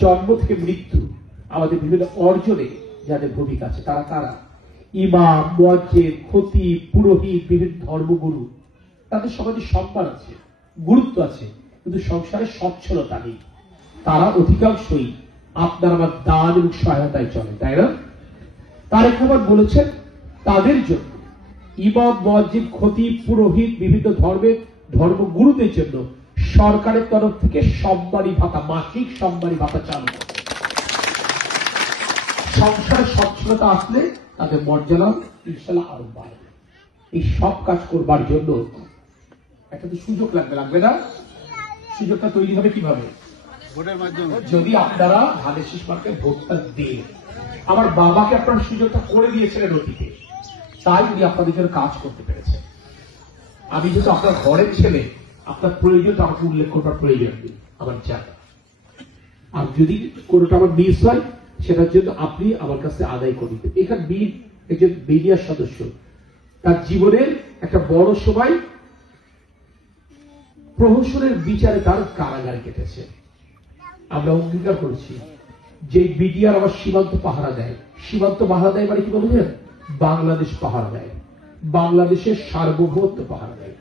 জন্ম থেকে মৃত্যু আমাদের বিভিন্ন অর্জনে যাদের ভূমিকা আছে তারা কারা? ইমাম, মুয়াজ্জিন, খতিব, পুরোহিত, বিভিন্ন ধর্মগুরু, তাদের সমাজে সম্মান আছে, গুরুত্ব আছে, কিন্তু সংসারে সচ্ছলতা নেই। তারা অধিকাংশই আপনার আমার দান এবং সহায়তায় চলে, তাই না? তারেক রহমান বলেছেন তাদের জন্য, ইমাম, মুয়াজ্জিন, খতিব, পুরোহিত, বিভিন্ন ধর্মের ধর্মগুরুদের জন্য সরকারের তরফ থেকে সম্মানী ভাতা, মাসিক সম্মানী ভাতা চালু করে। সংসারে সচ্ছলতা আসলে তাদের মর্যাদা ইনশাআল্লাহ আরো বাড়বে। এই সব কাজ করবার জন্য একটা তো সুযোগ লাগবে না? সুযোগটা তৈরি হবে কিভাবে? ভোটের মাধ্যমে। যদি আপনারা ধানের শীষ মার্কায় ভোটটা দিন, আমার বাবাকে আপনারা সুযোগটা করে দিয়েছিলেন অতীতে, তাই উনি আপনাদের জন্য কাজ করতে পেরেছেন। আমি যেহেতু আপনার ঘরের ছেলে, আপনার প্রয়োজনটা আমাকে উল্লেখ করবার প্রয়োজন নেই, আমার জানা। আর যদি কোনোটা আমার মিস হয় সেটার জন্য আপনি আমার কাছে আদায় করে দিতেন। এখানে একজন মিডিয়ার সদস্য তার জীবনের একটা বড় সময় প্রহসনের বিচারে তার কারাগারে কেটেছে। আমরা অঙ্গীকার করেছি যে বিডিআর আমার সীমান্ত পাহারা দেয়। সীমান্ত পাহারা দেয় মানে কি বলবেন? বাংলাদেশ পাহারা দেয়, বাংলাদেশের সার্বভৌমত্ব পাহারা দেয়।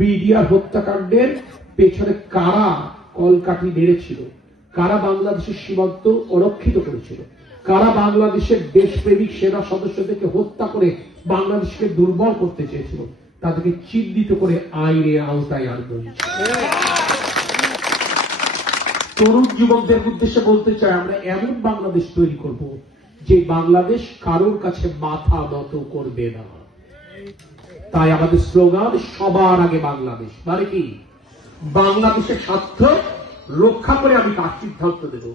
বিডিআর হত্যাকাণ্ডের পেছনে কারা কলকাঠি নেড়েছিল, কারা বাংলাদেশের সীমান্ত অরক্ষিত করেছিল, কারা বাংলাদেশের দেশপ্রেমিক সেনা সদস্যদেরকে হত্যা করে বাংলাদেশকে দুর্বল করতে চেয়েছিল, তাদেরকে চিহ্নিত করে আইনের আওতায় আনতে হয়েছে। তরুণ যুবকদের উদ্দেশ্যে বলতে চাই, আমরা এমন বাংলাদেশ তৈরি করব যে বাংলাদেশ কারোর কাছে মাথা নত করবে না। তাই আমাদের স্লোগান সবার আগে বাংলাদেশ। মানে কি? বাংলাদেশের স্বার্থ রক্ষা করে আমি কাজ সিদ্ধান্ত দেব।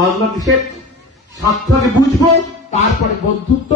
বাংলাদেশের স্বার্থ আগে বুঝবো, তারপরে বন্ধুত্ব,